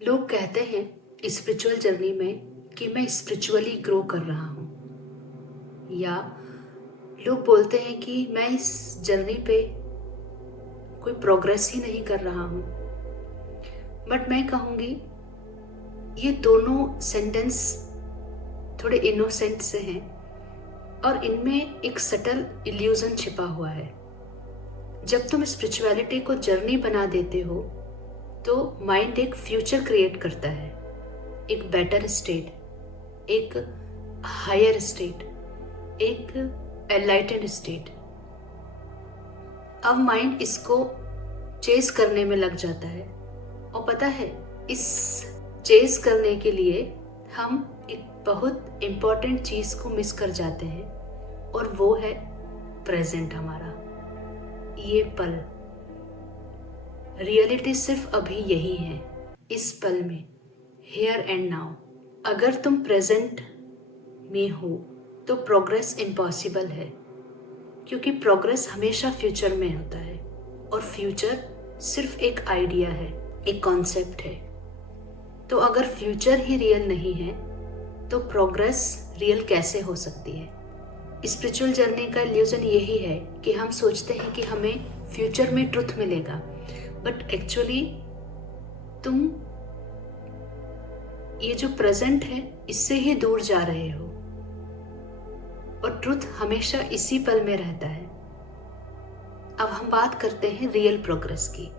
लोग कहते हैं स्पिरिचुअल जर्नी में कि मैं स्पिरिचुअली ग्रो कर रहा हूँ, या लोग बोलते हैं कि मैं इस जर्नी पे कोई प्रोग्रेस ही नहीं कर रहा हूँ। बट मैं कहूँगी ये दोनों सेंटेंस थोड़े इनोसेंट से हैं और इनमें एक सटल इल्यूजन छिपा हुआ है। जब तुम स्पिरिचुअलिटी को जर्नी बना देते हो तो माइंड एक फ्यूचर क्रिएट करता है, एक बेटर स्टेट, एक हायर स्टेट, एक एनलाइटेंड स्टेट। अब माइंड इसको चेस करने में लग जाता है और पता है इस चेस करने के लिए हम एक बहुत इम्पॉर्टेंट चीज को मिस कर जाते हैं और वो है प्रेजेंट। हमारा ये पल, रियलिटी सिर्फ अभी यही है, इस पल में, हियर एंड नाउ। अगर तुम प्रेजेंट में हो तो प्रोग्रेस इम्पॉसिबल है, क्योंकि प्रोग्रेस हमेशा फ्यूचर में होता है और फ्यूचर सिर्फ एक आइडिया है, एक कॉन्सेप्ट है। तो अगर फ्यूचर ही रियल नहीं है तो प्रोग्रेस रियल कैसे हो सकती है? स्पिरिचुअल जर्नी का इल्यूजन यही है कि हम सोचते हैं कि हमें फ्यूचर में ट्रुथ मिलेगा, बट एक्चुअली तुम ये जो प्रेजेंट है इससे ही दूर जा रहे हो और ट्रुथ हमेशा इसी पल में रहता है। अब हम बात करते हैं रियल प्रोग्रेस की।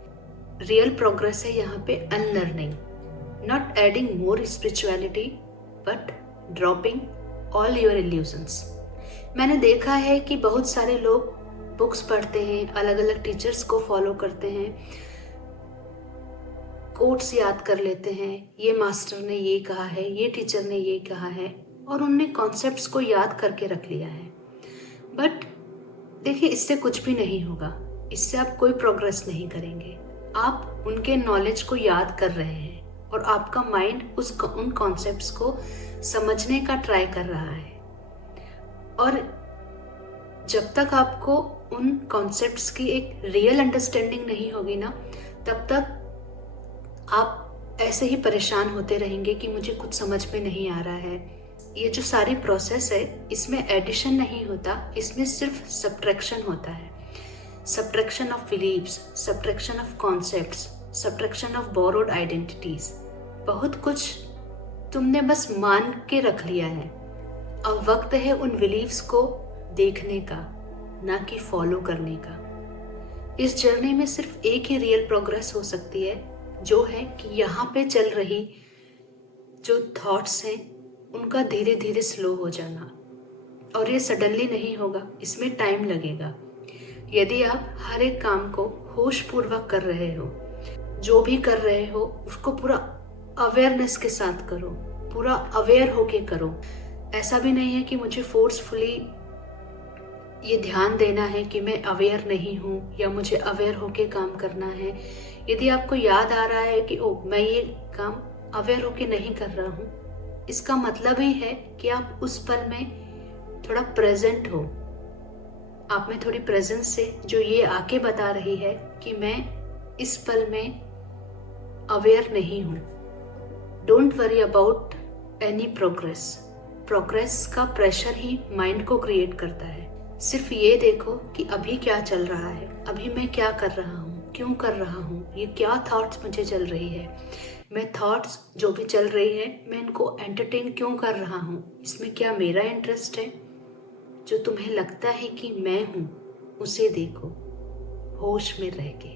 रियल प्रोग्रेस है यहाँ पे unlearning, not adding more spirituality but dropping all your illusions. मैंने देखा है कि बहुत सारे लोग बुक्स पढ़ते हैं, अलग अलग टीचर्स को फॉलो करते हैं, कोट्स याद कर लेते हैं, ये मास्टर ने ये कहा है, ये टीचर ने ये कहा है, और उनने कॉन्सेप्ट्स को याद करके रख लिया है। बट देखिए, इससे कुछ भी नहीं होगा, इससे आप कोई प्रोग्रेस नहीं करेंगे। आप उनके नॉलेज को याद कर रहे हैं और आपका माइंड उन कॉन्सेप्ट्स को समझने का ट्राई कर रहा है, और जब तक आपको उन कॉन्सेप्ट्स की एक रियल अंडरस्टैंडिंग नहीं होगी ना, तब तक आप ऐसे ही परेशान होते रहेंगे कि मुझे कुछ समझ में नहीं आ रहा है। ये जो सारी प्रोसेस है इसमें एडिशन नहीं होता, इसमें सिर्फ सब्ट्रैक्शन होता है। Subtraction of believes, subtraction of concepts, subtraction of borrowed identities. बहुत कुछ तुमने बस मान के रख लिया है। अब वक्त है उन बिलीव्स को देखने का, ना कि फॉलो करने का। इस जर्नी में सिर्फ एक ही रियल प्रोग्रेस हो सकती है, जो है कि यहाँ पे चल रही जो थॉट्स हैं उनका धीरे धीरे स्लो हो जाना। और ये सडनली नहीं होगा, इसमें टाइम लगेगा। यदि आप हर एक काम को होशपूर्वक कर रहे हो, जो भी कर रहे हो उसको पूरा अवेयरनेस के साथ करो, पूरा अवेयर होके करो। ऐसा भी नहीं है कि मुझे फोर्सफुली ये ध्यान देना है कि मैं अवेयर नहीं हूँ या मुझे अवेयर होके काम करना है। यदि आपको याद आ रहा है कि ओ मैं ये काम अवेयर होके नहीं कर रहा हूँ, इसका मतलब ही है कि आप उस पल में थोड़ा प्रेजेंट हो। आप में थोड़ी प्रेजेंस से जो ये आके बता रही है कि मैं इस पल में अवेयर नहीं हूँ। Don't worry about any progress. Progress का प्रेशर ही माइंड को क्रिएट करता है। सिर्फ ये देखो कि अभी क्या चल रहा है, अभी मैं क्या कर रहा हूँ, क्यों कर रहा हूँ, ये क्या थॉट्स मुझे चल रही है, मैं थॉट्स जो भी चल रही है मैं इनको एंटरटेन क्यों कर रहा हूँ, इसमें क्या मेरा इंटरेस्ट है। जो तुम्हें लगता है कि मैं हूँ उसे देखो, होश में रह के।